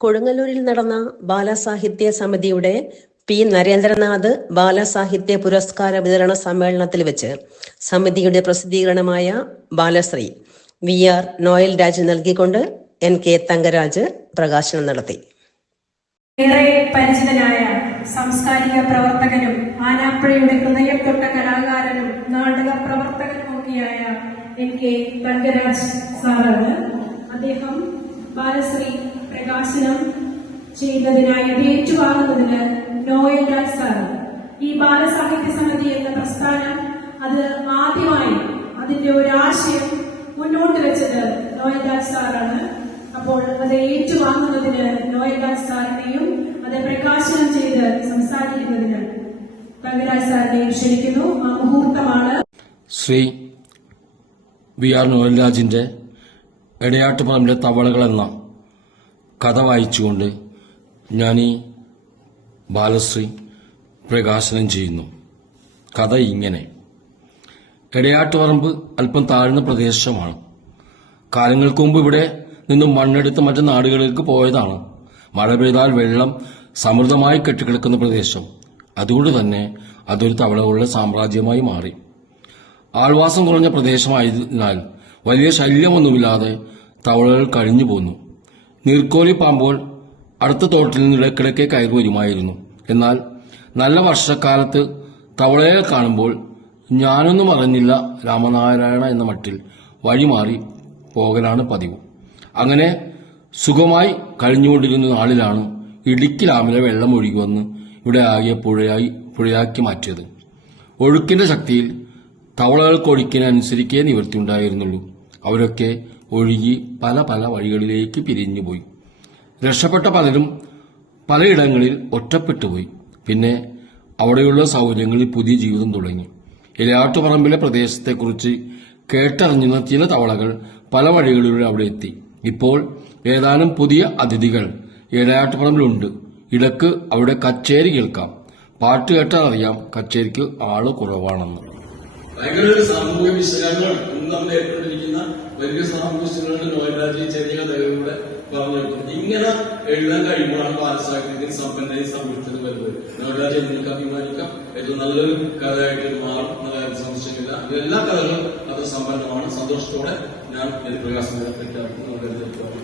കൊടുങ്ങല്ലൂരിൽ നടന്ന ബാലസാഹിത്യ സമിതിയുടെ പി നരേന്ദ്രനാഥ് ബാലസാഹിത്യ പുരസ്കാര വിതരണ സമ്മേളനത്തിൽ വെച്ച് സമിതിയുടെ പ്രസിദ്ധീകരണമായ ബാലശ്രീ VR നോയൽ രാജ് നൽകിക്കൊണ്ട് NK തങ്കരാജ് പ്രകാശനം നടത്തി. ഏറെ പരിചിതനായ സാംസ്കാരിക പ്രവർത്തകനും ആനാപ്പുഴയുടെ ഹൃദയം തൊട്ട കലാകാരനും നാടക പ്രവർത്തകനുമൊക്കെയായ NK തങ്കരാജ് സാറാണ്. അദ്ദേഹം ബാലശ്രീ പ്രകാശനം ചെയ്യുന്നതിനായി ഏറ്റുവാങ്ങുന്നതിന് നോയൽ രാജ് സാറ്. ഈ ബാലസാഹിത്യ സമിതി എന്ന പ്രസ്ഥാനം അത് ആദ്യമായി അതിന്റെ ഒരു ആശയം മുന്നോട്ട് വെച്ചത് നോയൽ രാജ് സാറാണ്. അപ്പോൾ അത് ഏറ്റുവാങ്ങുന്നതിന് നോയൽ രാജ് സാറിനെയും അത് പ്രകാശനം ചെയ്ത് സംസാരിക്കുന്നതിന് തങ്കരാജ് സാറിനെയും ക്ഷണിക്കുന്നു. ആ മുഹൂർത്തമാണ് ശ്രീ VR നോയൽ രാജിന്റെ എടയാട്ടുപറമ്പിലെ തവളകൾ എന്ന കഥ വായിച്ചുകൊണ്ട് ഞാൻ ഈ ബാലശ്രീ പ്രകാശനം ചെയ്യുന്നു. കഥ ഇങ്ങനെ. എടയാട്ടുപറമ്പ് അല്പം താഴ്ന്ന പ്രദേശമാണ്. കാലങ്ങൾക്ക് മുമ്പ് ഇവിടെ നിന്നും മണ്ണെടുത്ത് മറ്റു നാടുകളിലേക്ക് പോയതാണ്. മഴ പെയ്താൽ വെള്ളം സമൃദ്ധമായി കെട്ടിക്കിടക്കുന്ന പ്രദേശം. അതുകൊണ്ട് തന്നെ അതൊരു തവളകളുടെ സാമ്രാജ്യമായി മാറി. ആൾവാസം കുറഞ്ഞ പ്രദേശമായതിനാൽ വലിയ ശല്യമൊന്നുമില്ലാതെ തവളകൾ കഴിഞ്ഞു പോന്നു. നീർക്കോലി പാമ്പോൾ അടുത്ത തോട്ടിൽ നിന്ന് ഇടയ്ക്കിടയ്ക്ക് കയറി വരുമായിരുന്നു. എന്നാൽ നല്ല വർഷക്കാലത്ത് തവളയെ കാണുമ്പോൾ ഞാനൊന്നും അറിഞ്ഞില്ല രാമനാരായണ എന്ന മട്ടിൽ വഴിമാറി പോകലാണ് പതിവ്. അങ്ങനെ സുഖമായി കഴിഞ്ഞുകൊണ്ടിരുന്ന നാളിലാണ് ഇടുക്കി ഡാമിലെ വെള്ളം ഒഴുകി വന്ന് ഇവിടെ ആകെ പുഴയാക്കി മാറ്റിയത്. ഒഴുക്കിന്റെ ശക്തിയിൽ തവളകൾക്ക് ഒഴുക്കിനനുസരിക്കേ നിവൃത്തിയുണ്ടായിരുന്നുള്ളൂ. അവരൊക്കെ ഒഴുകി പല പല വഴികളിലേക്ക് പിരിഞ്ഞുപോയി. രക്ഷപ്പെട്ട പലരും പലയിടങ്ങളിൽ ഒറ്റപ്പെട്ടുപോയി. പിന്നെ അവിടെയുള്ള സൗകര്യങ്ങളിൽ പുതിയ ജീവിതം തുടങ്ങി. എടയാട്ടുപറമ്പിലെ പ്രദേശത്തെക്കുറിച്ച് കേട്ടറിഞ്ഞുന്ന ചില തവളകൾ പല വഴികളിലൂടെ അവിടെ എത്തി. ഇപ്പോൾ ഏതാനും പുതിയ അതിഥികൾ എടയാട്ടുപറമ്പിലുണ്ട്. ഇടക്ക് അവിടെ കച്ചേരി കേൾക്കാം. പാട്ട് കേട്ടാൽ അറിയാം കച്ചേരിക്ക് ആള് കുറവാണെന്ന്. ഭയങ്കര ഒരു സാമൂഹ്യ വിശകലനം നമ്മൾ ഏർപ്പെട്ടിരിക്കുന്ന വലിയ സാമൂഹ്യ വിശകലനം നോയൽ രാജ് ചെറിയ കഥകളിലൂടെ പറഞ്ഞിരിക്കുന്നത്. ഇങ്ങനെ എഴുതാൻ കഴിയുമ്പോഴാണ് ബാലസാഹിത്യത്തിൽ സമ്പന്നതയും സമൃദ്ധത വരുന്നത്. നോയൽ രാജ് എനിക്ക് അഭിമാനിക്കാം. ഏറ്റവും നല്ലൊരു കഥയായിട്ട് മാറും എന്ന കാര്യം സംശയമില്ല. എല്ലാ കഥകളും അത് സമ്പന്നമാണ്. സന്തോഷത്തോടെ ഞാൻ പ്രകാശനം പ്രഖ്യാപിക്കുന്നു.